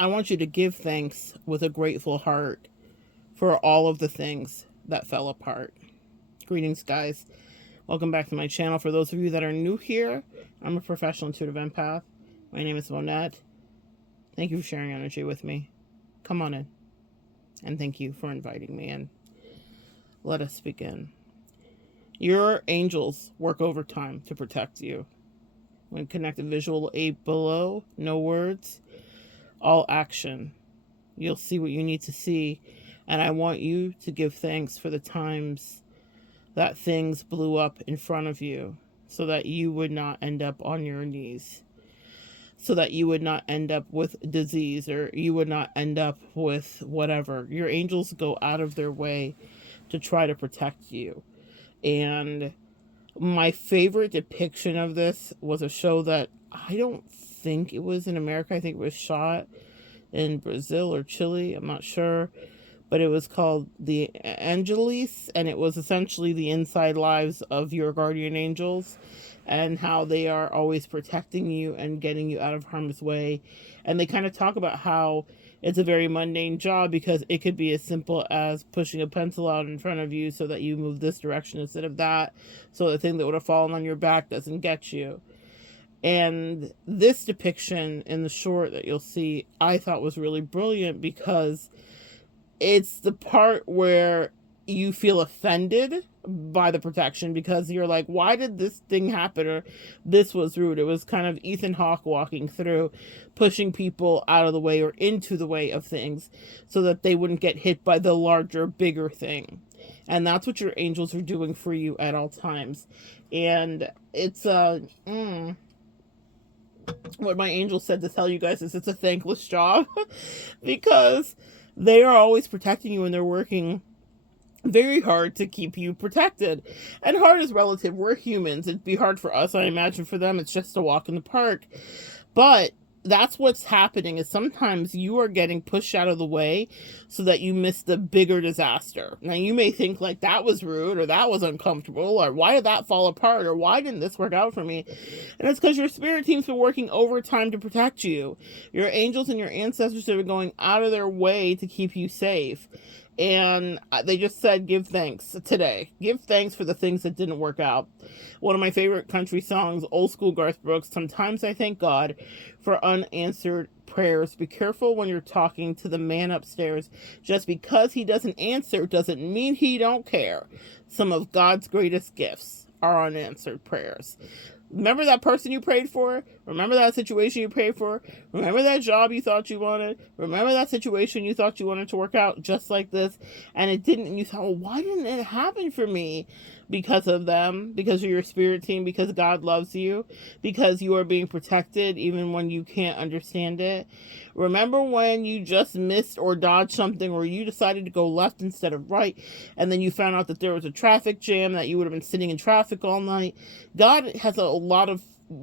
I want you to give thanks with a grateful heart for all of the things that fell apart. Greetings, guys. Welcome back to my channel. For those of you that are new here, I'm a professional intuitive empath. My name is Monette. Thank you for sharing energy with me. Come on in. And thank you for inviting me in. Let us begin. Your angels work overtime to protect you. When connected, visual 8 below, no words, all action. You'll see what you need to see. And I want you to give thanks for the times that things blew up in front of you so that you would not end up on your knees, so that you would not end up with disease, or you would not end up with whatever. Your angels go out of their way to try to protect you. And my favorite depiction of this was a show that I don't think it was in America. I think it was shot in Brazil or Chile. I'm not sure. But it was called the Angelis, and it was essentially the inside lives of your guardian angels and how they are always protecting you and getting you out of harm's way. And they kind of talk about how it's a very mundane job because it could be as simple as pushing a pencil out in front of you so that you move this direction instead of that, so the thing that would have fallen on your back doesn't get you. And this depiction in the short that you'll see, I thought was really brilliant because it's the part where you feel offended by the protection because you're like, why did this thing happen? Or this was rude. It was kind of Ethan Hawke walking through, pushing people out of the way or into the way of things so that they wouldn't get hit by the larger, bigger thing. And that's what your angels are doing for you at all times. And it's what my angel said to tell you guys is it's a thankless job because they are always protecting you and they're working very hard to keep you protected. And hard is relative. We're humans. It'd be hard for us. I imagine for them, it's just a walk in the park. But that's what's happening is sometimes you are getting pushed out of the way so that you miss the bigger disaster. Now, you may think like that was rude or that was uncomfortable or why did that fall apart or why didn't this work out for me? And it's because your spirit team's been working overtime to protect you. Your angels and your ancestors have been going out of their way to keep you safe. And they just said, give thanks today. Give thanks for the things that didn't work out. One of my favorite country songs, old school Garth Brooks, sometimes I thank God for unanswered prayers. Be careful when you're talking to the man upstairs. Just because he doesn't answer doesn't mean he don't care. Some of God's greatest gifts are unanswered prayers. Remember that person you prayed for? Remember that situation you prayed for? Remember that job you thought you wanted? Remember that situation you thought you wanted to work out just like this? And it didn't, and you thought, well, why didn't it happen for me? Because of them, because of your spirit team, because God loves you, because you are being protected even when you can't understand it. Remember when you just missed or dodged something, or you decided to go left instead of right, and then you found out that there was a traffic jam, that you would have been sitting in traffic all night. God has a lot of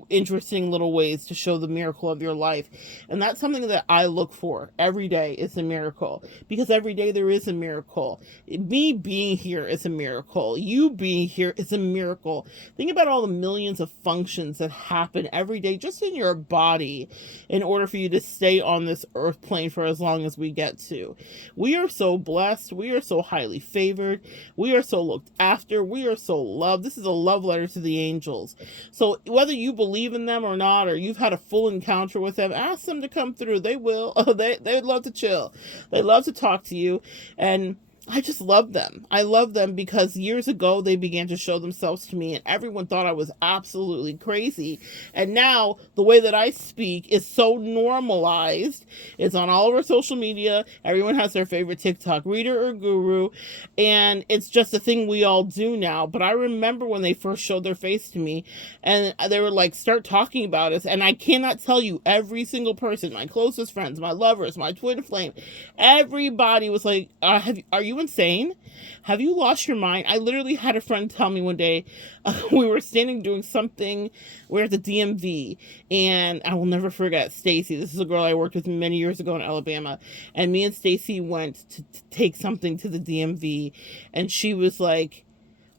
interesting little ways to show the miracle of your life, and that's something that I look for every day. Is a miracle, because every day there is a miracle. Me being here is a miracle. You being here is a miracle. Think about all the millions of functions that happen every day just in your body in order for you to stay on this earth plane for as long as we get to. We are so blessed. We are so highly favored. We are so looked after. We are so loved. This is a love letter to the angels. So whether you believe in them or not, or you've had a full encounter with them, ask them to come through. They will. They'd love to chill. They love to talk to you. And I just love them. I love them because years ago they began to show themselves to me and everyone thought I was absolutely crazy. And now the way that I speak is so normalized. It's on all of our social media. Everyone has their favorite TikTok reader or guru. And it's just a thing we all do now. But I remember when they first showed their face to me and they were like, start talking about us. And I cannot tell you, every single person, my closest friends, my lovers, my twin flame, everybody was like, are you insane? Have you lost your mind? I literally had a friend tell me one day, we were standing doing something, we're at the DMV, and I will never forget Stacy. This is a girl I worked with many years ago in Alabama, and me and Stacy went to take something to the DMV, and she was like,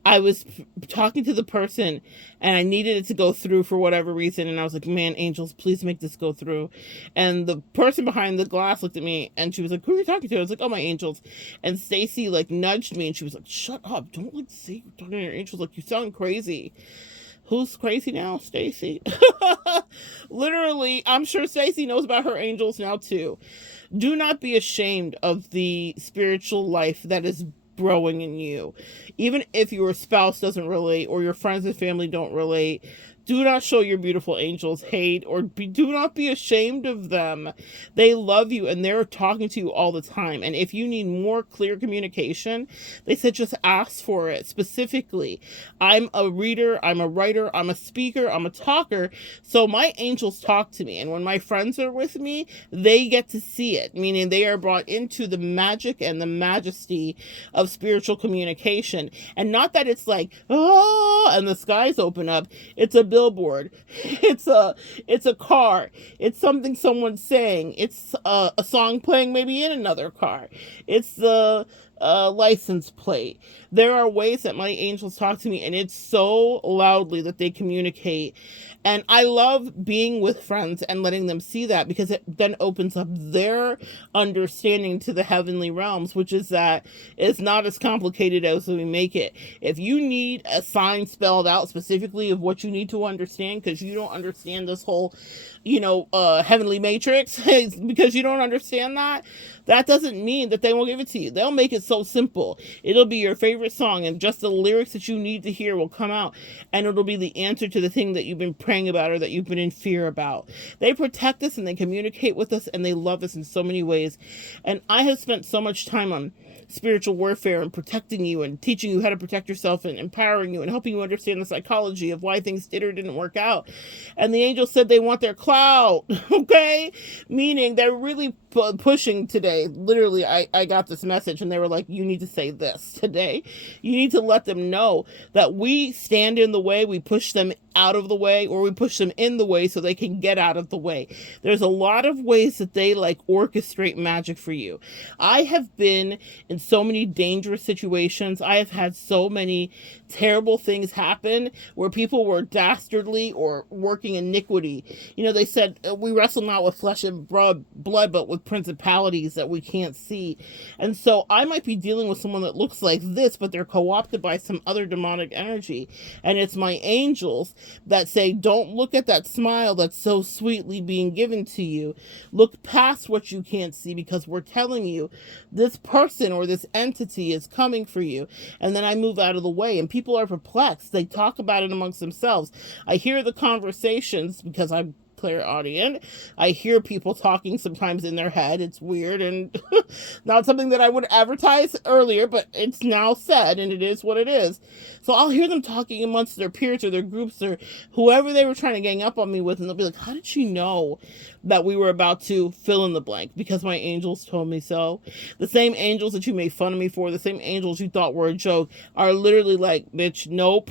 I was talking to the person and I needed it to go through for whatever reason. And I was like, man, angels, please make this go through. And the person behind the glass looked at me and she was like, who are you talking to? I was like, oh, my angels. And Stacy like nudged me and she was like, shut up. Don't like say you're talking to your angels. Like, you sound crazy. Who's crazy now? Stacy. Literally, I'm sure Stacy knows about her angels now too. Do not be ashamed of the spiritual life that is growing in you. Even if your spouse doesn't relate or your friends and family don't relate, do not show your beautiful angels hate or do not be ashamed of them. They love you and they're talking to you all the time. And if you need more clear communication, they said just ask for it specifically. I'm a reader, I'm a writer, I'm a speaker, I'm a talker. So my angels talk to me. And when my friends are with me, they get to see it, meaning they are brought into the magic and the majesty of spiritual communication. And not that it's like, oh, and the skies open up. It's a billboard. It's a car. It's something someone's saying. It's a song playing maybe in another car. It's the license plate. There are ways that my angels talk to me, and it's so loudly that they communicate. And I love being with friends and letting them see that, because it then opens up their understanding to the heavenly realms, which is that it's not as complicated as we make it. If you need a sign spelled out specifically of what you need to understand, because you don't understand this whole, heavenly matrix, because you don't understand that doesn't mean that they won't give it to you. They'll make it so simple. It'll be your favorite song, and just the lyrics that you need to hear will come out, and it'll be the answer to the thing that you've been praying about or that you've been in fear about. They protect us and they communicate with us and they love us in so many ways. And I have spent so much time on spiritual warfare and protecting you and teaching you how to protect yourself and empowering you and helping you understand the psychology of why things did or didn't work out. And the angels said they want their clout, okay? Meaning they're really pushing today. Literally, I got this message and they were like, you need to say this today. You need to let them know that we stand in the way, we push them out of the way, or we push them in the way so they can get out of the way. There's a lot of ways that they like orchestrate magic for you. I have been in so many dangerous situations. I have had so many terrible things happen where people were dastardly or working iniquity. They said we wrestle not with flesh and blood, but with principalities that we can't see. And so I might be dealing with someone that looks like this, but they're co-opted by some other demonic energy. And it's my angels that say, don't look at that smile that's so sweetly being given to you. Look past what you can't see, because we're telling you this person or this entity is coming for you. And then I move out of the way, and people are perplexed. They talk about it amongst themselves. I hear the conversations because I'm clairaudient. I hear people talking sometimes in their head. It's weird and not something that I would advertise earlier, but it's now said and it is what it is. So I'll hear them talking amongst their peers or their groups or whoever they were trying to gang up on me with, and they'll be like, how did she know that we were about to fill in the blank? Because my angels told me so. The same angels that you made fun of me for, the same angels you thought were a joke, are literally like, bitch, nope.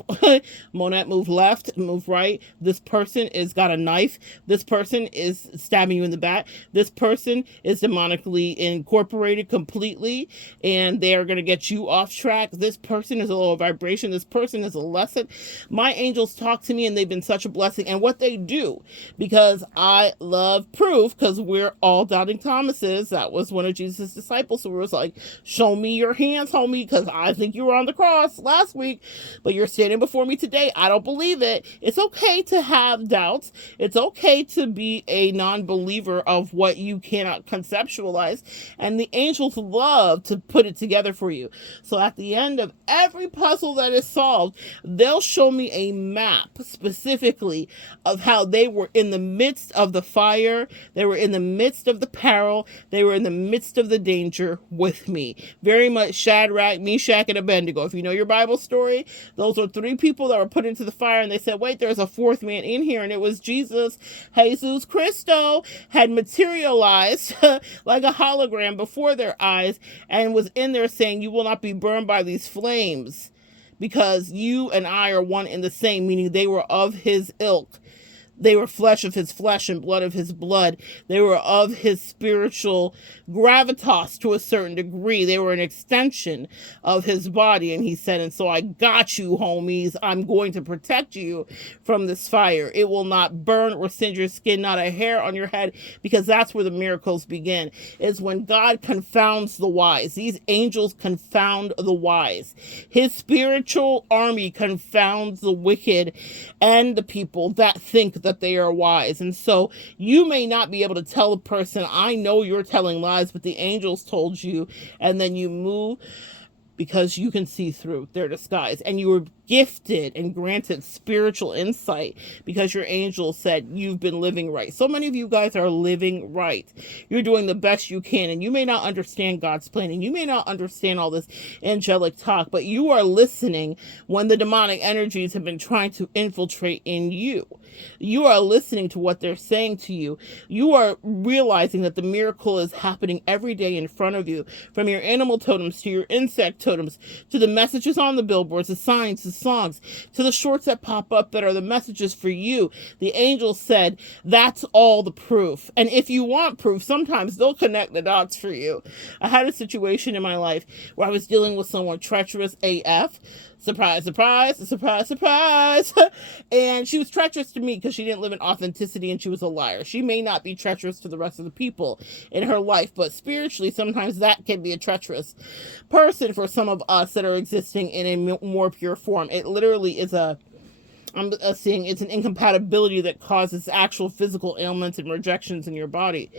Monette, move left, move right. This person is got a knife. This person is stabbing you in the back. This person is demonically incorporated completely, and they are going to get you off track. This person is a lower vibration. This person is a lesson. My angels talk to me, and they've been such a blessing. And what they do, because I love proof, because we're all doubting Thomases. That was one of Jesus' disciples who was like, show me your hands, homie, because I think you were on the cross last week, but you're standing before me today. I don't believe it. It's okay to have doubts. It's okay to be a non-believer of what you cannot conceptualize, and the angels love to put it together for you. So at the end of every puzzle that is solved, they'll show me a map specifically of how they were in the midst of the fire, they were in the midst of the peril, they were in the midst of the danger with me. Very much Shadrach, Meshach, and Abednego. If you know your Bible story, those are three people that were put into the fire, and they said, wait, there's a fourth man in here, and it was Jesus. Jesus Christo had materialized like a hologram before their eyes and was in there saying, you will not be burned by these flames, because you and I are one and the same, meaning they were of his ilk. They were flesh of his flesh and blood of his blood. They were of his spiritual gravitas to a certain degree. They were an extension of his body. And he said, and so I got you, homies. I'm going to protect you from this fire. It will not burn or singe your skin, not a hair on your head, because that's where the miracles begin, is when God confounds the wise. These angels confound the wise. His spiritual army confounds the wicked and the people that think that they are wise. And so you may not be able to tell a person, I know you're telling lies, but the angels told you, and then you move because you can see through their disguise. And you were gifted and granted spiritual insight because your angel said you've been living right. So many of you guys are living right. You're doing the best you can, and you may not understand God's plan, and you may not understand all this angelic talk, but you are listening when the demonic energies have been trying to infiltrate in you. You are listening to what they're saying to you. You are realizing that the miracle is happening every day in front of you, from your animal totems to your insect totems, to the messages on the billboards, the signs, the songs, to the shorts that pop up that are the messages for you. The angel said, that's all the proof. And if you want proof, sometimes they'll connect the dots for you. I had a situation in my life where I was dealing with someone treacherous AF. Surprise, surprise, surprise, surprise. And she was treacherous to me because she didn't live in authenticity and she was a liar. She may not be treacherous to the rest of the people in her life, but spiritually, sometimes that can be a treacherous person for some of us that are existing in a more pure form. It literally is I'm seeing it's an incompatibility that causes actual physical ailments and rejections in your body.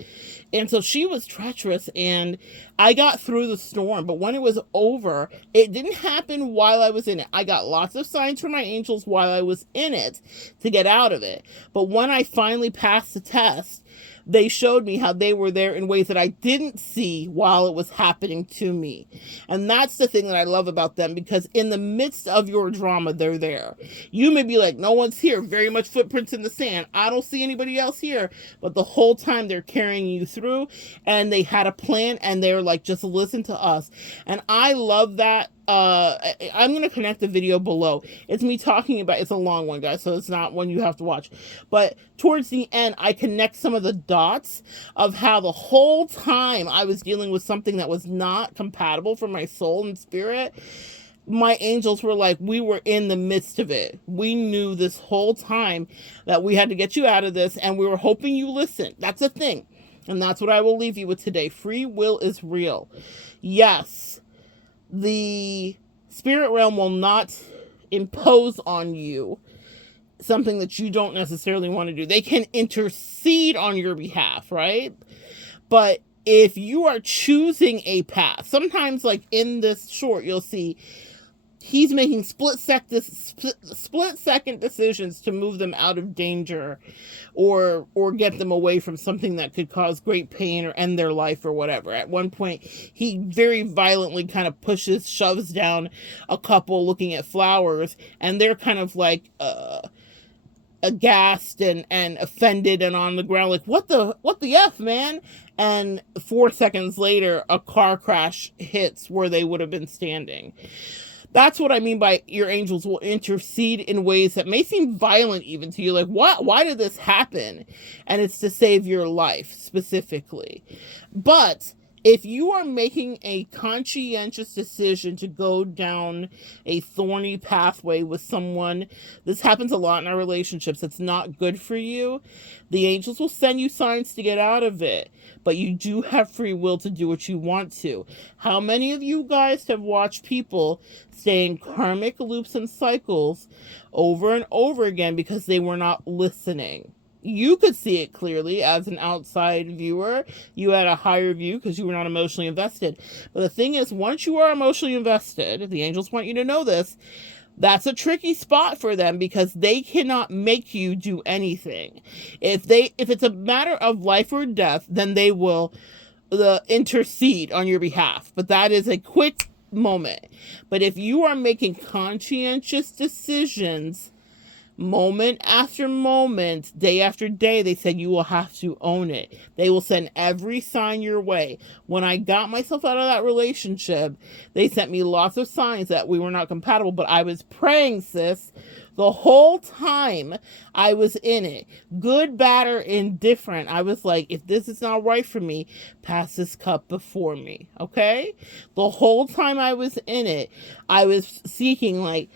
And so she was treacherous, and I got through the storm. But when it was over, it didn't happen while I was in it. I got lots of signs from my angels while I was in it to get out of it. But when I finally passed the test, they showed me how they were there in ways that I didn't see while it was happening to me. And that's the thing that I love about them, because in the midst of your drama, they're there. You may be like, no one's here, very much footprints in the sand. I don't see anybody else here. But the whole time they're carrying you through, and they had a plan, and they're like, just listen to us. And I love that. I'm going to connect the video below. It's me talking about, it's a long one, guys, so it's not one you have to watch. But towards the end, I connect some of the dots of how the whole time I was dealing with something that was not compatible for my soul and spirit. My angels were like, we were in the midst of it. We knew this whole time that we had to get you out of this, and we were hoping you listened. That's the thing. And that's what I will leave you with today. Free will is real. Yes. The spirit realm will not impose on you something that you don't necessarily want to do. They can intercede on your behalf, right? But if you are choosing a path, sometimes like in this short, you'll see he's making split-second decisions to move them out of danger or get them away from something that could cause great pain or end their life or whatever. At one point, he very violently kind of shoves down a couple looking at flowers, and they're kind of like aghast and offended and on the ground like, what the F, man? And 4 seconds later, a car crash hits where they would have been standing. That's what I mean by your angels will intercede in ways that may seem violent even to you. Like, why did this happen? And it's to save your life specifically. But if you are making a conscientious decision to go down a thorny pathway with someone, this happens a lot in our relationships, it's not good for you, the angels will send you signs to get out of it. But you do have free will to do what you want to. How many of you guys have watched people stay in karmic loops and cycles over and over again because they were not listening? You could see it clearly as an outside viewer. You had a higher view because you were not emotionally invested. But the thing is, once you are emotionally invested, the angels want you to know this, that's a tricky spot for them because they cannot make you do anything. If it's a matter of life or death, then they will intercede on your behalf. But that is a quick moment. But if you are making conscientious decisions Moment after moment, day after day, they said, you will have to own it. They will send every sign your way. When I got myself out of that relationship, they sent me lots of signs that we were not compatible, but I was praying, sis, the whole time I was in it. Good, bad, or indifferent. I was like, if this is not right for me, pass this cup before me, okay? The whole time I was in it, I was seeking, like,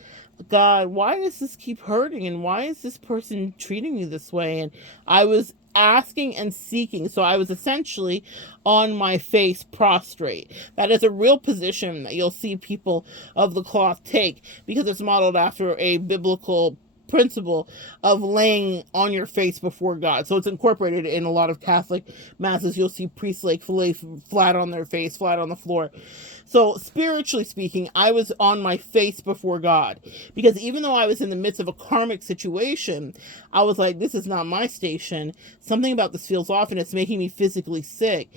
God, why does this keep hurting? And why is this person treating me this way? And I was asking and seeking. So I was essentially on my face prostrate. That is a real position that you'll see people of the cloth take, because it's modeled after a biblical principle of laying on your face before God. So it's incorporated in a lot of Catholic masses. You'll see priests like flat on their face, flat on the floor. So spiritually speaking, I was on my face before God, because even though I was in the midst of a karmic situation, I was like, this is not my station. Something about this feels off, and it's making me physically sick.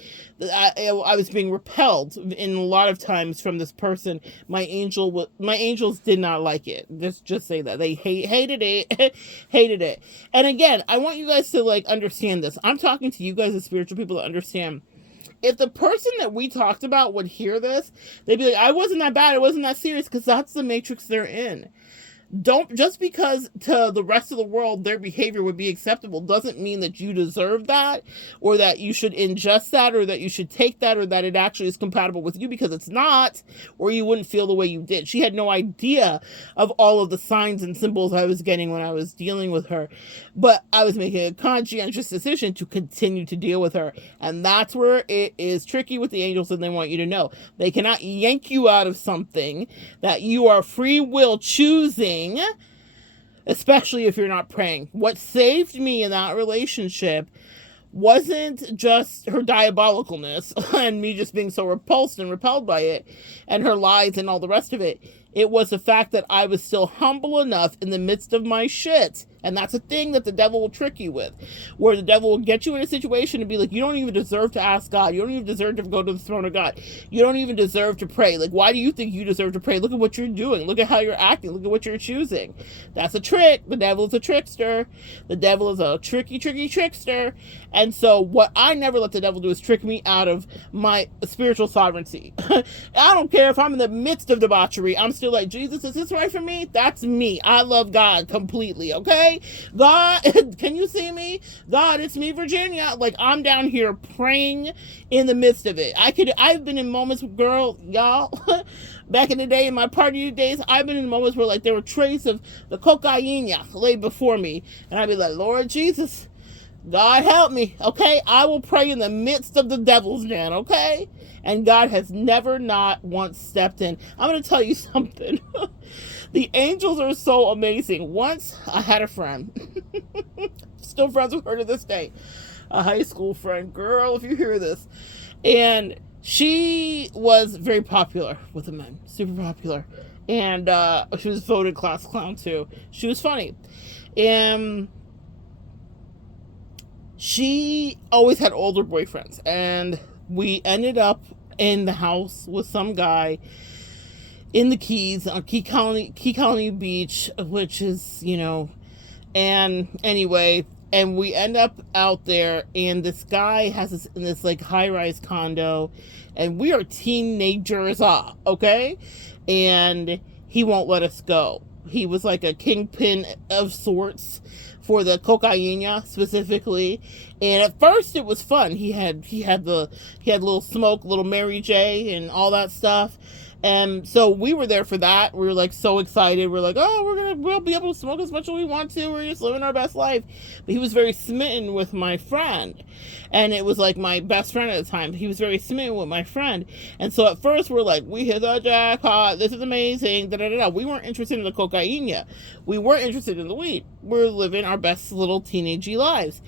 I was being repelled in a lot of times from this person. My angels did not like it. Just say that they hated it, hated it. And again, I want you guys to like understand this. I'm talking to you guys as spiritual people to understand. If the person that we talked about would hear this, they'd be like, I wasn't that bad. It wasn't that serious, because that's the matrix they're in. Don't, just because to the rest of the world their behavior would be acceptable doesn't mean that you deserve that, or that you should ingest that, or that you should take that, or that it actually is compatible with you, because it's not, or you wouldn't feel the way you did. She had no idea of all of the signs and symbols I was getting when I was dealing with her, but I was making a conscientious decision to continue to deal with her. And that's where it is tricky with the angels, and they want you to know they cannot yank you out of something that you are free will choosing, especially if you're not praying. What saved me in that relationship wasn't just her diabolicalness and me just being so repulsed and repelled by it and her lies and all the rest of it. It was the fact that I was still humble enough in the midst of my shit. And that's a thing that the devil will trick you with, where the devil will get you in a situation and be like, you don't even deserve to ask God. You don't even deserve to go to the throne of God. You don't even deserve to pray. Like, why do you think you deserve to pray? Look at what you're doing. Look at how you're acting. Look at what you're choosing. That's a trick. The devil is a trickster. The devil is a tricky trickster. And so what I never let the devil do is trick me out of my spiritual sovereignty. I don't care if I'm in the midst of debauchery. I'm still like, Jesus, is this right for me? That's me. I love God completely, okay? God, can you see me? God, it's me, Virginia. Like, I'm down here praying in the midst of it. I've been in moments, girl, y'all, back in the day, in my party days, I've been in moments where, like, there were trays of the cocaine laid before me, and I'd be like, Lord Jesus, God help me, okay? I will pray in the midst of the devil's den, okay? And God has never not once stepped in. I'm going to tell you something. The angels are so amazing. Once I had a friend, still friends with her to this day, a high school friend, girl, if you hear this, and she was very popular with the men, super popular, and she was voted class clown too. She was funny, and she always had older boyfriends, and we ended up in the house with some guy in the Keys, on Key Colony Beach, which is, you know, and anyway, and we end up out there, and this guy has this like high-rise condo, and we are teenagers, okay? And he won't let us go. He was like a kingpin of sorts for the cocaine specifically, and at first it was fun. He had little smoke, little Mary J, and all that stuff. And so we were there for that. We were like so excited. We're like, oh, we'll be able to smoke as much as we want to. We're just living our best life. But he was very smitten with my friend. And it was like my best friend at the time. He was very smitten with my friend. And so at first we're like, we hit the jackpot. This is amazing. Da, da, da, da. We weren't interested in the cocaine yet. We weren't interested in the weed. We're living our best little teenagey lives.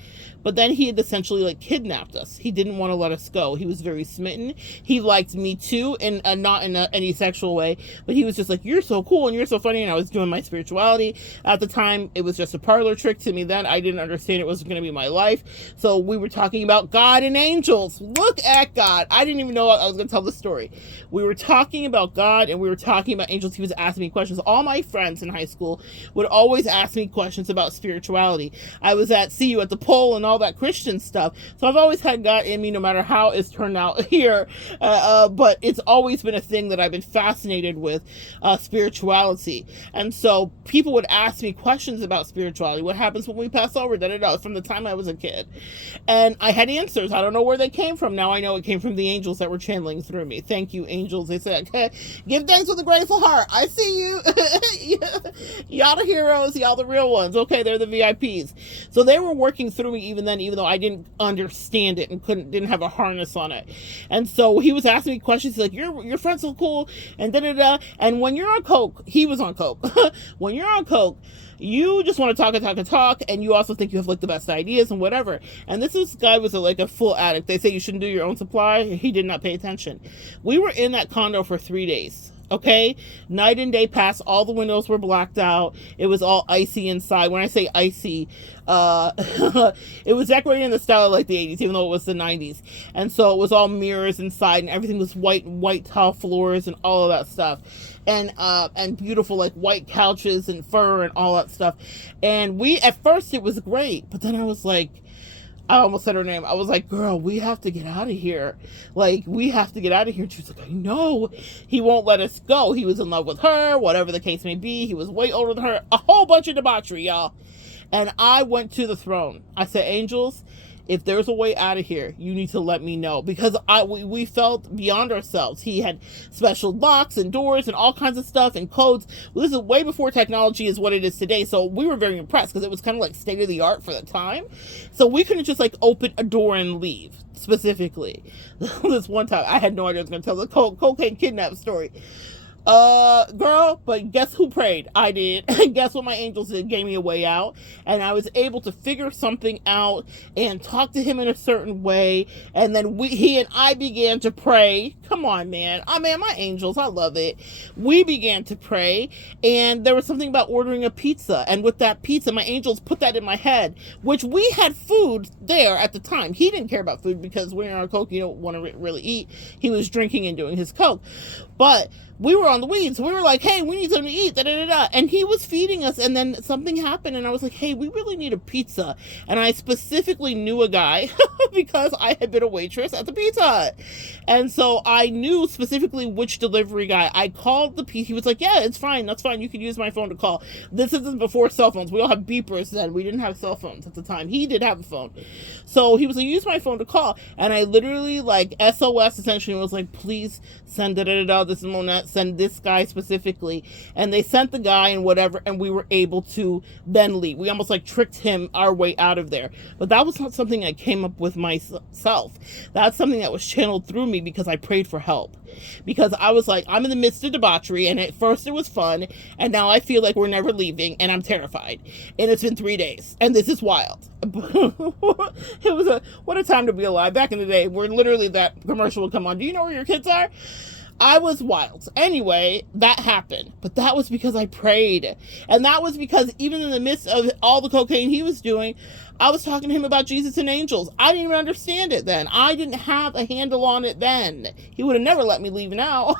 but then he had essentially like kidnapped us. He didn't want to let us go. He was very smitten. He liked me too, and not in any sexual way, but he was just like, you're so cool and you're so funny. And I was doing my spirituality at the time. It was just a parlor trick to me then. I didn't understand it was going to be my life. So we were talking about God and angels. Look at God. I didn't even know I was going to tell the story. We were talking about God and we were talking about angels. He was asking me questions. All my friends in high school would always ask me questions about spirituality. I was at CU at the pole and all that Christian stuff. So I've always had God in me, no matter how it's turned out here. But it's always been a thing that I've been fascinated with, spirituality. And so people would ask me questions about spirituality. What happens when we pass over? From the time I was a kid. And I had answers. I don't know where they came from. Now I know it came from the angels that were channeling through me. Thank you, angels. They said, okay, give thanks with a grateful heart. I see you. Y'all the heroes. Y'all the real ones. Okay, they're the VIPs. So they were working through me even then, even though I didn't understand it and didn't have a harness on it. And so he was asking me questions. He's like, your friend's so cool. And da-da-da. And when you're on coke, he was on coke. When you're on coke, you just want to talk and talk and talk, and you also think you have like the best ideas and whatever. And this guy was like a full addict. They say you shouldn't do your own supply. He did not pay attention. We were in that condo for 3 days. Okay, night and day passed. All the windows were blacked out. It was all icy inside. When I say icy, it was decorated in the style of like the 80s, even though it was the 90s. And so it was all mirrors inside, and everything was white tile floors and all of that stuff. And beautiful like white couches and fur and all that stuff. And at first it was great, but then I was like, I almost said her name. I was like, girl, we have to get out of here. Like, we have to get out of here. And she was like, I know. He won't let us go. He was in love with her, whatever the case may be. He was way older than her. A whole bunch of debauchery, y'all. And I went to the throne. I said, angels, if there's a way out of here, you need to let me know. Because we felt beyond ourselves. He had special locks and doors and all kinds of stuff and codes. Well, this is way before technology is what it is today. So we were very impressed because it was kind of like state of the art for the time. So we couldn't just like open a door and leave. Specifically, this one time I had no idea I was going to tell the cocaine kidnap story. Girl, but guess who prayed? I did. Guess what my angels did? Gave me a way out, and I was able to figure something out and talk to him in a certain way. And then he and I began to pray. Come on, man. My angels, I love it. We began to pray, and there was something about ordering a pizza. And with that pizza, my angels put that in my head, which we had food there at the time. He didn't care about food because when you're on coke, you don't want to really eat. He was drinking and doing his coke, but we were on the weeds. We were like, hey, we need something to eat. And he was feeding us. And then something happened. And I was like, hey, we really need a pizza. And I specifically knew a guy because I had been a waitress at the Pizza Hut. And so I knew specifically which delivery guy. I called the pizza. He was like, yeah, it's fine. That's fine. You can use my phone to call. This isn't before cell phones. We all have beepers then. We didn't have cell phones at the time. He did have a phone. So he was like, use my phone to call. And I literally like SOS essentially was like, please send this is Monette. Send this guy specifically. And they sent the guy and whatever, and we were able to then leave. We almost like tricked him our way out of there. But that was not something I came up with myself. That's something that was channeled through me because I prayed for help. Because I was like, I'm in the midst of debauchery, and at first it was fun, and now I feel like we're never leaving, and I'm terrified. And it's been 3 days, and this is wild. It was what a time to be alive. Back in the day, where literally that commercial would come on. Do you know where your kids are? I was wild. Anyway, that happened. But that was because I prayed. And that was because even in the midst of all the cocaine he was doing, I was talking to him about Jesus and angels. I didn't even understand it then. I didn't have a handle on it then. He would have never let me leave now.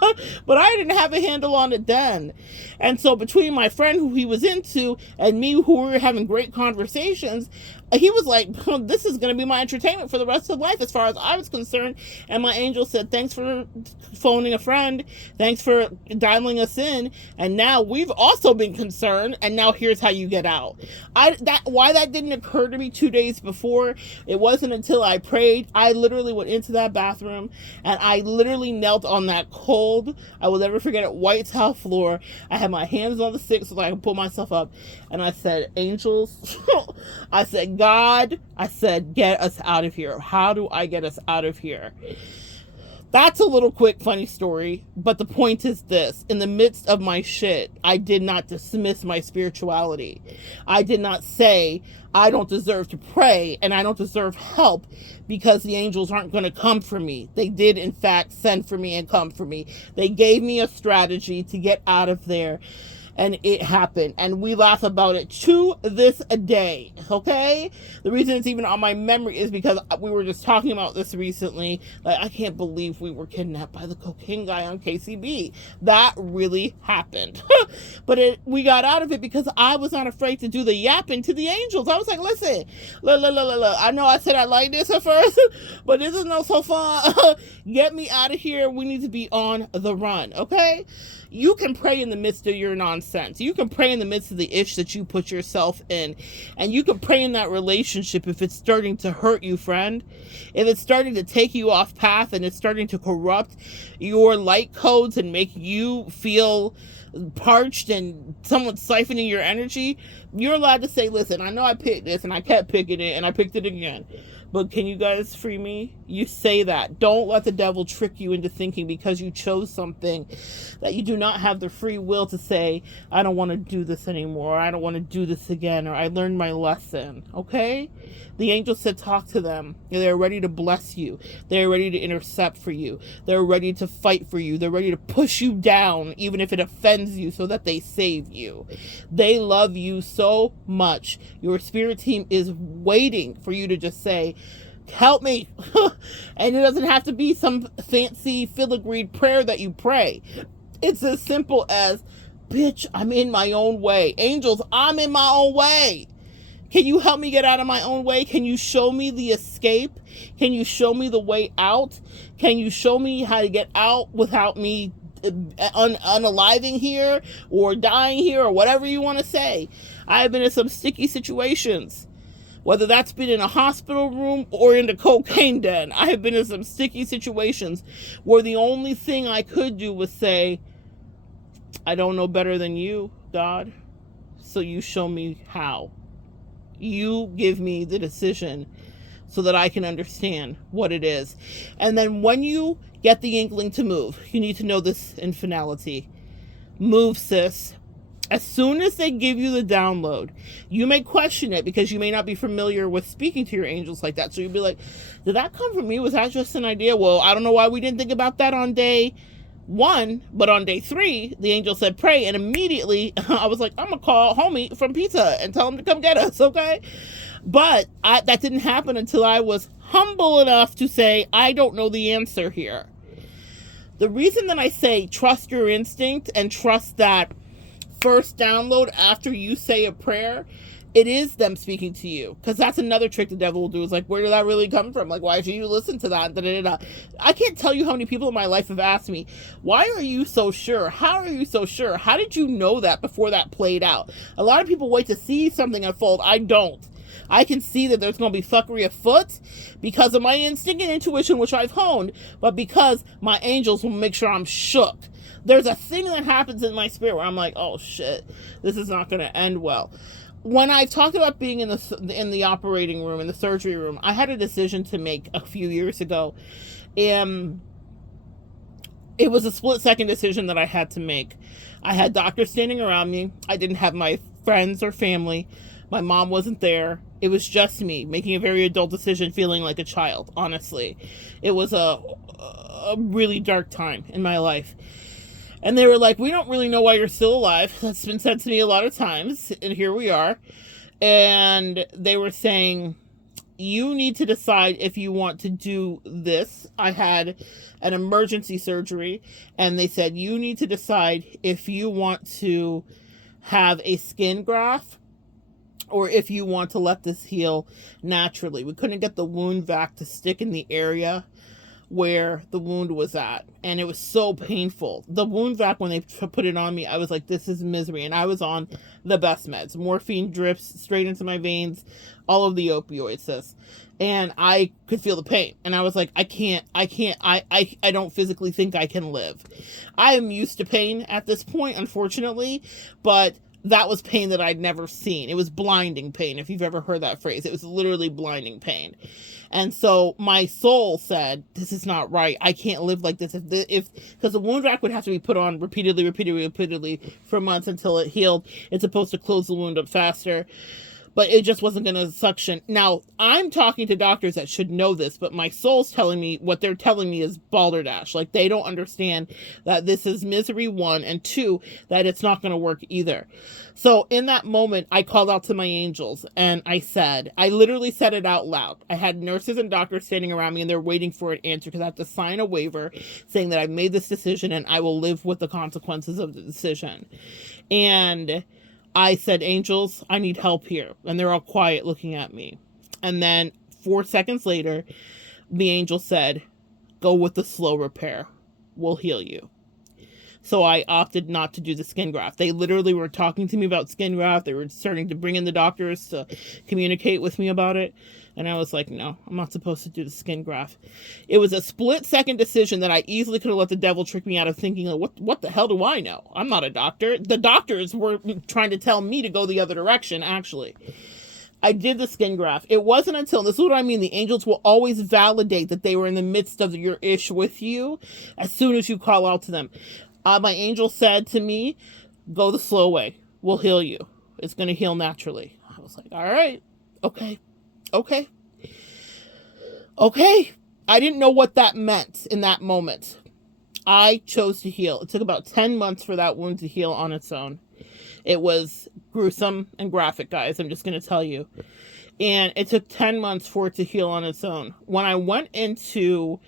But I didn't have a handle on it then. And so between my friend who he was into and me who were having great conversations, he was like, this is going to be my entertainment for the rest of life as far as I was concerned. And my angel said, thanks for phoning a friend. Thanks for dialing us in. And now we've also been concerned. And now here's how you get out. Why that didn't occur to me 2 days before, it wasn't until I prayed. I literally went into that bathroom and I literally knelt on that cold, I will never forget it, white tile floor. I had my hands on the stick so that I could pull myself up. And I said, angels, I said, God, I said, get us out of here. How do I get us out of here? That's a little quick funny story, but the point is this: in the midst of my shit, I did not dismiss my spirituality. I did not say I don't deserve to pray and I don't deserve help because the angels aren't going to come for me. They did in fact send for me and come for me. They gave me a strategy to get out of there, and it happened, and we laugh about it to this day, okay? The reason it's even on my memory is because we were just talking about this recently. Like, I can't believe we were kidnapped by the cocaine guy on KCB. That really happened. But we got out of it because I was not afraid to do the yapping to the angels. I was like, listen, look, I know I said I like this at first, but this is not so fun. Get me out of here. We need to be on the run, okay? You can pray in the midst of your nonsense. You can pray in the midst of the ish that you put yourself in. And you can pray in that relationship if it's starting to hurt you, friend. If it's starting to take you off path and it's starting to corrupt your light codes and make you feel parched and someone's siphoning your energy, you're allowed to say, listen, I know I picked this and I kept picking it and I picked it again, but can you guys free me? You say that. Don't let the devil trick you into thinking because you chose something that you do not have the free will to say, I don't want to do this anymore, or I don't want to do this again, or I learned my lesson, okay? The angels said talk to them. They're ready to bless you. They're ready to intercept for you. They're ready to fight for you. They're ready to push you down, even if it offends you, so that they save you. They love you so much. Your spirit team is waiting for you to just say, help me. And it doesn't have to be some fancy filigreed prayer that you pray. It's as simple as, bitch, I'm in my own way. Angels, I'm in my own way. Can you help me get out of my own way? Can you show me the escape? Can you show me the way out? Can you show me how to get out without me unaliving here or dying here or whatever you want to say? I have been in some sticky situations, whether that's been in a hospital room or in the cocaine den. I have been in some sticky situations where the only thing I could do was say, I don't know better than you, God, so you show me how. You give me the decision so that I can understand what it is. And then when you get the inkling to move, you need to know this in finality. Move, sis. As soon as they give you the download, you may question it because you may not be familiar with speaking to your angels like that. So you'll be like, did that come from me? Was that just an idea? Well, I don't know why we didn't think about that on day 1, but on day 3, the angel said pray, and immediately I was like, I'm gonna call homie from pizza and tell him to come get us, okay? But that didn't happen until I was humble enough to say, I don't know the answer here. The reason that I say trust your instinct and trust that first download after you say a prayer, it is them speaking to you, because that's another trick the devil will do. Is like, where did that really come from? Like, why should you listen to that? I can't tell you how many people in my life have asked me, why are you so sure? How are you so sure? How did you know that before that played out? A lot of people wait to see something unfold. I don't. I can see that there's going to be fuckery afoot because of my instinct and intuition, which I've honed, but because my angels will make sure I'm shook. There's a thing that happens in my spirit where I'm like, oh shit, this is not going to end well. When I talked about being in the operating room, in the surgery room, I had a decision to make a few years ago. It was a split-second decision that I had to make. I had doctors standing around me. I didn't have my friends or family. My mom wasn't there. It was just me making a very adult decision, feeling like a child, honestly. It was a really dark time in my life. And they were like, we don't really know why you're still alive. That's been said to me a lot of times. And here we are. And they were saying, you need to decide if you want to do this. I had an emergency surgery. And they said, you need to decide if you want to have a skin graft or if you want to let this heal naturally. We couldn't get the wound vac to stick in the area where the wound was at, and it was so painful. The wound vac, when they put it on me, I was like, this is misery. And I was on the best meds, morphine drips straight into my veins, all of the opioids, sis. And I could feel the pain, and I was like, I don't physically think I can live. I am used to pain at this point, unfortunately, but that was pain that I'd never seen. It was blinding pain, if you've ever heard that phrase. It was literally blinding pain. And so my soul said, this is not right. I can't live like this. Because the wound vac would have to be put on repeatedly for months until it healed. It's supposed to close the wound up faster, but it just wasn't going to suction. Now, I'm talking to doctors that should know this, but my soul's telling me what they're telling me is balderdash. Like, they don't understand that this is misery, 1, and 2, that it's not going to work either. So in that moment, I called out to my angels, and I literally said it out loud. I had nurses and doctors standing around me, and they're waiting for an answer because I have to sign a waiver saying that I've made this decision and I will live with the consequences of the decision. And I said, angels, I need help here. And they're all quiet looking at me. And then 4 seconds later, the angel said, go with the slow repair. We'll heal you. So I opted not to do the skin graft. They literally were talking to me about skin graft. They were starting to bring in the doctors to communicate with me about it. And I was like, no, I'm not supposed to do the skin graft. It was a split-second decision that I easily could have let the devil trick me out of thinking, what the hell do I know? I'm not a doctor. The doctors were trying to tell me to go the other direction, actually. I did the skin graft. It wasn't until, this is what I mean, the angels will always validate that they were in the midst of your ish with you as soon as you call out to them. My angel said to me, go the slow way. We'll heal you. It's going to heal naturally. I was like, all right. Okay. I didn't know what that meant in that moment. I chose to heal. It took about 10 months for that wound to heal on its own. It was gruesome and graphic, guys. I'm just going to tell you. And it took 10 months for it to heal on its own. When I went into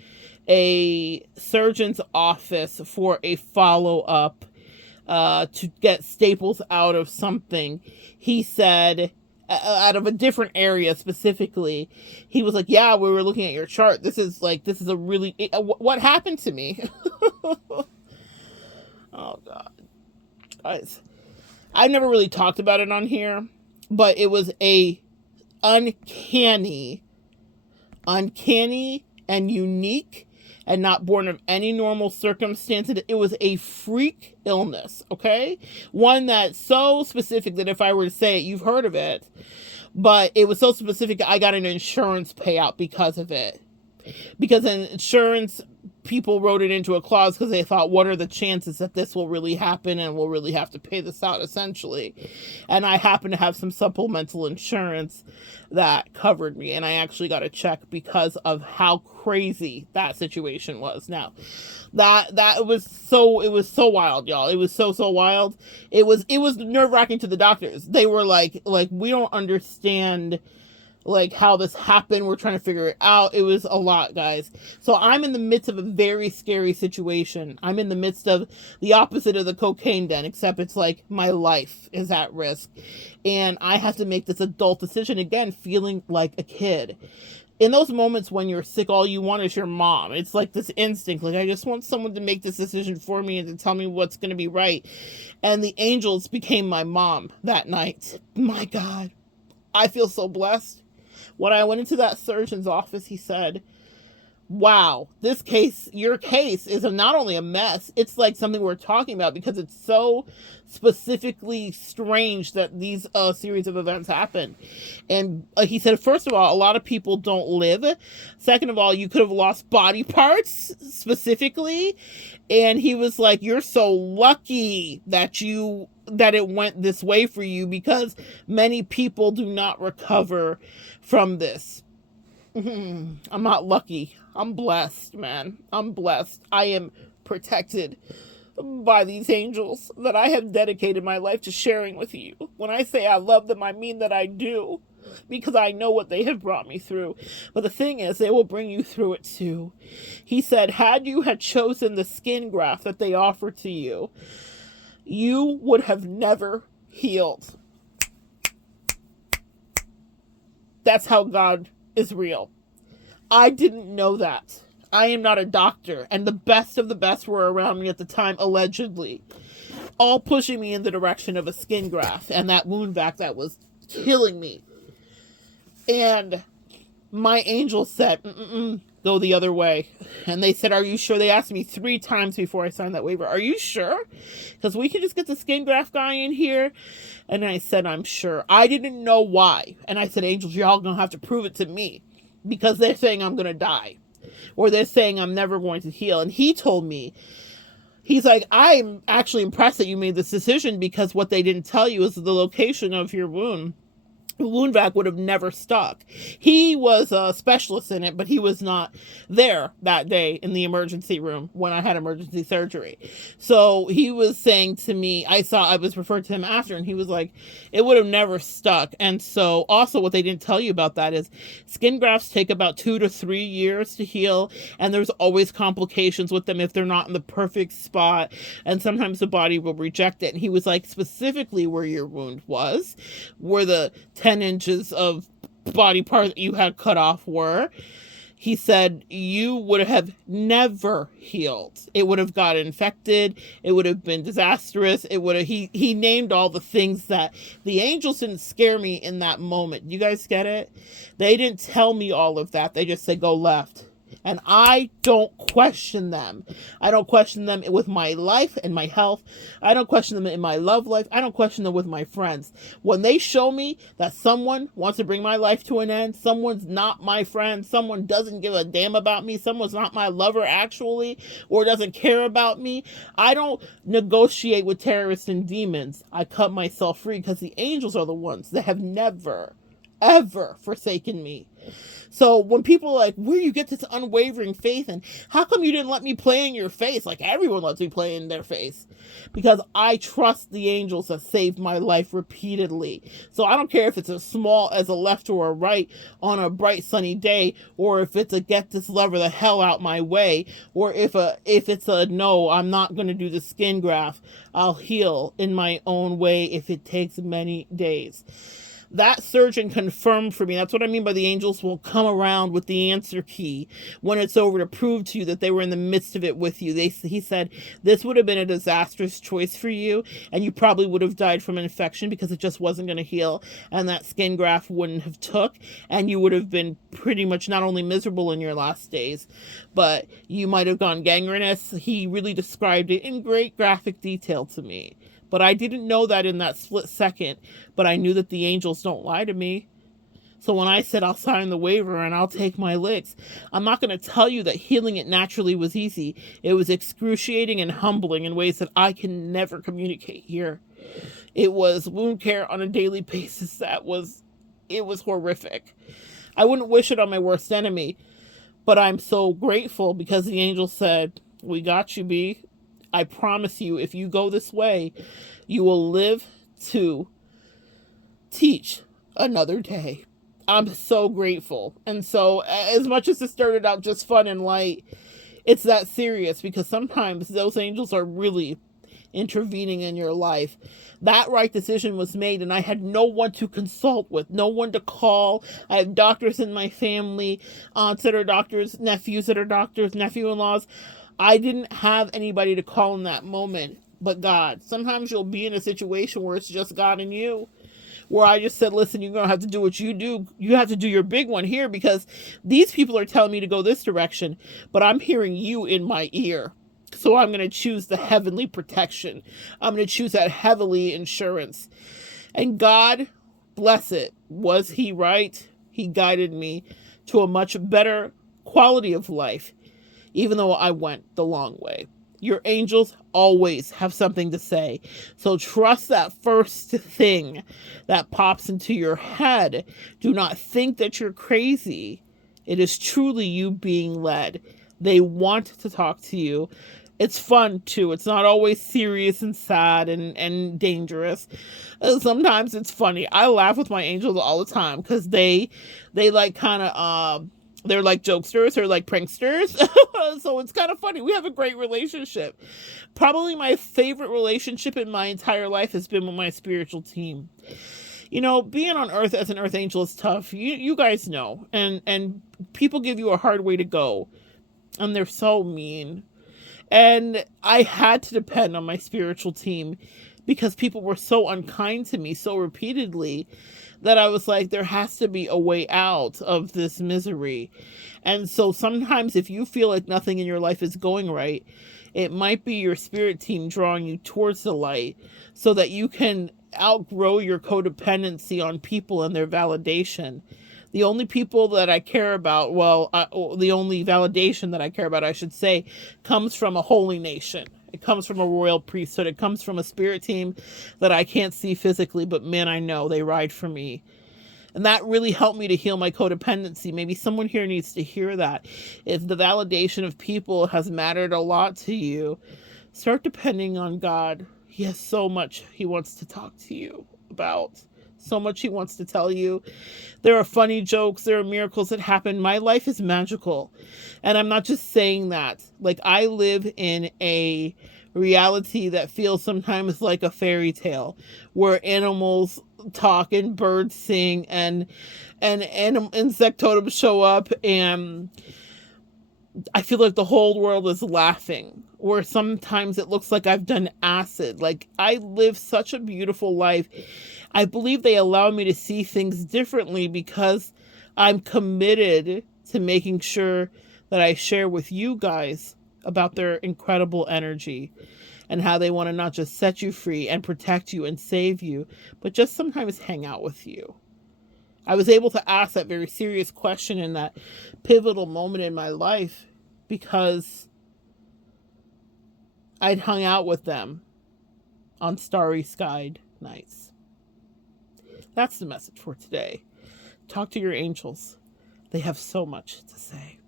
a surgeon's office for a follow-up to get staples out of something, he said, out of a different area specifically, he was like, yeah, we were looking at your chart. This is a really, what happened to me? Oh God, guys, I never really talked about it on here, but it was a uncanny and unique and not born of any normal circumstances. It was a freak illness, okay? One that's so specific that if I were to say it, you've heard of it, but it was so specific that I got an insurance payout because of it. Because an insurance people wrote it into a clause because they thought, what are the chances that this will really happen and we'll really have to pay this out, essentially. And I happen to have some supplemental insurance that covered me, and I actually got a check because of how crazy that situation was. Now, it was so wild, y'all. It was so wild. It was nerve-wracking to the doctors. They were like, we don't understand how this happened. We're trying to figure it out. It was a lot, guys. So I'm in the midst of a very scary situation. I'm in the midst of the opposite of the cocaine den, except it's like my life is at risk. And I have to make this adult decision again, feeling like a kid. In those moments when you're sick, all you want is your mom. It's like this instinct. I just want someone to make this decision for me and to tell me what's going to be right. And the angels became my mom that night. My God, I feel so blessed. When I went into that surgeon's office, he said, wow, your case is not only a mess, it's like something we're talking about because it's so specifically strange that these series of events happen. And he said, first of all, a lot of people don't live. Second of all, you could have lost body parts specifically. And he was like, you're so lucky that it went this way for you because many people do not recover from this. I'm not lucky. I'm blessed, man. I'm blessed. I am protected by these angels that I have dedicated my life to sharing with you. When I say I love them, I mean that I do, because I know what they have brought me through. But the thing is, they will bring you through it too. He said, had you had chosen the skin graft that they offered to you, you would have never healed. That's how God is real. I didn't know that. I am not a doctor, and the best of the best were around me at the time, allegedly, all pushing me in the direction of a skin graft and that wound vac that was killing me. And my angel said, go the other way. And they said, are you sure? They asked me 3 times before I signed that waiver. Are you sure? Because we can just get the skin graft guy in here. And I said, I'm sure. I didn't know why. And I said, angels, you're all going to have to prove it to me. because they're saying I'm going to die, or they're saying I'm never going to heal. And he told me, he's like, I'm actually impressed that you made this decision, because what they didn't tell you is the location of your wound. Wound vac would have never stuck. He was a specialist in it, but he was not there that day in the emergency room when I had emergency surgery. So he was saying to me, I was referred to him after, and he was like, it would have never stuck. And so also what they didn't tell you about that is skin grafts take about 2 to 3 years to heal, and there's always complications with them if they're not in the perfect spot, and sometimes the body will reject it. And he was like, specifically where your wound was, where the 10 inches of body part that you had cut off were, he said, you would have never healed. It would have got infected. It would have been disastrous. It would have, he named all the things that the angels didn't scare me in that moment. You guys get it? They didn't tell me all of that. They just said, go left. And I don't question them. I don't question them with my life and my health. I don't question them in my love life. I don't question them with my friends. When they show me that someone wants to bring my life to an end, someone's not my friend, someone doesn't give a damn about me, someone's not my lover actually, or doesn't care about me, I don't negotiate with terrorists and demons. I cut myself free, because the angels are the ones that have never, ever forsaken me. So when people are like, where you get this unwavering faith, and how come you didn't let me play in your face? Like, everyone lets me play in their face, because I trust the angels that saved my life repeatedly. So I don't care if it's as small as a left or a right on a bright sunny day, or if it's a get this lover the hell out my way, or if it's a no, I'm not going to do the skin graft. I'll heal in my own way if it takes many days. That surgeon confirmed for me. That's what I mean by the angels will come around with the answer key when it's over, to prove to you that they were in the midst of it with you. He said, this would have been a disastrous choice for you, and you probably would have died from an infection because it just wasn't going to heal, and that skin graft wouldn't have took, and you would have been pretty much not only miserable in your last days, but you might have gone gangrenous. He really described it in great graphic detail to me. But I didn't know that in that split second, but I knew that the angels don't lie to me. So when I said I'll sign the waiver and I'll take my licks, I'm not going to tell you that healing it naturally was easy. It was excruciating and humbling in ways that I can never communicate here. It was wound care on a daily basis it was horrific. I wouldn't wish it on my worst enemy, but I'm so grateful because the angel said, we got you, B. I promise you, if you go this way, you will live to teach another day. I'm so grateful. And so as much as it started out just fun and light, it's that serious, because sometimes those angels are really intervening in your life. That right decision was made, and I had no one to consult with, no one to call. I have doctors in my family, aunts that are doctors, nephews that are doctors, nephew-in-laws. I didn't have anybody to call in that moment but God. Sometimes you'll be in a situation where it's just God and you, where I just said, listen, you're going to have to do what you do. You have to do your big one here, because these people are telling me to go this direction, but I'm hearing you in my ear. So I'm going to choose the heavenly protection. I'm going to choose that heavenly insurance. And God, bless it, was he right? He guided me to a much better quality of life, even though I went the long way. Your angels always have something to say. So trust that first thing that pops into your head. Do not think that you're crazy. It is truly you being led. They want to talk to you. It's fun too. It's not always serious and sad and dangerous. Sometimes it's funny. I laugh with my angels all the time, because they like kind of they're like jokesters or like pranksters. So it's kind of funny. We have a great relationship. Probably my favorite relationship in my entire life has been with my spiritual team. You know, being on earth as an earth angel is tough. You guys know. And people give you a hard way to go. And they're so mean. And I had to depend on my spiritual team, because people were so unkind to me so repeatedly that I was like, there has to be a way out of this misery. And so sometimes if you feel like nothing in your life is going right, it might be your spirit team drawing you towards the light so that you can outgrow your codependency on people and their validation. The only people that I care about, the only validation that I care about, I should say, comes from a holy nation. It comes from a royal priesthood. It comes from a spirit team that I can't see physically, but man, I know they ride for me. And that really helped me to heal my codependency. Maybe someone here needs to hear that. If the validation of people has mattered a lot to you, start depending on God. He has so much he wants to talk to you about. So much he wants to tell you. There are funny jokes. There are miracles that happen. My life is magical. And I'm not just saying that. Like, I live in a reality that feels sometimes like a fairy tale, where animals talk and birds sing and insect totems show up, and I feel like the whole world is laughing. Or sometimes it looks like I've done acid. Like, I live such a beautiful life. I believe they allow me to see things differently because I'm committed to making sure that I share with you guys about their incredible energy and how they want to not just set you free and protect you and save you, but just sometimes hang out with you. I was able to ask that very serious question in that pivotal moment in my life because I'd hung out with them on starry skied nights. That's the message for today. Talk to your angels. They have so much to say.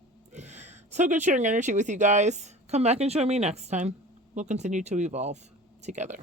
So good sharing energy with you guys. Come back and join me next time. We'll continue to evolve together.